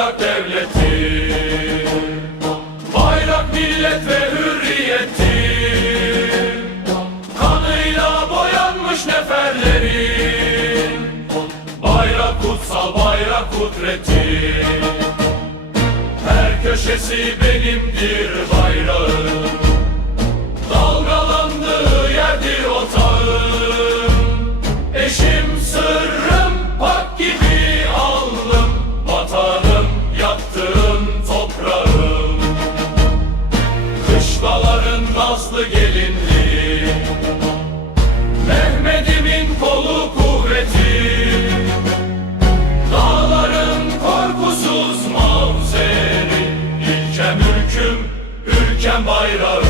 bayrak devletim, bayrak millet ve hürriyetim, kanıyla boyanmış neferlerim, bayrak kutsal, bayrak kudretim, her köşesi benimdir bayrağım, dalgalandığı yerdir otağım, eşim sırrım pak gibi alnım, vatanım yattığım toprağım, kışlaların nazlı gelinliği, Mehmet'imin kolu kuvveti, dağların korkusuz mavzeri, ilkem ülküm, ülkem bayrağım.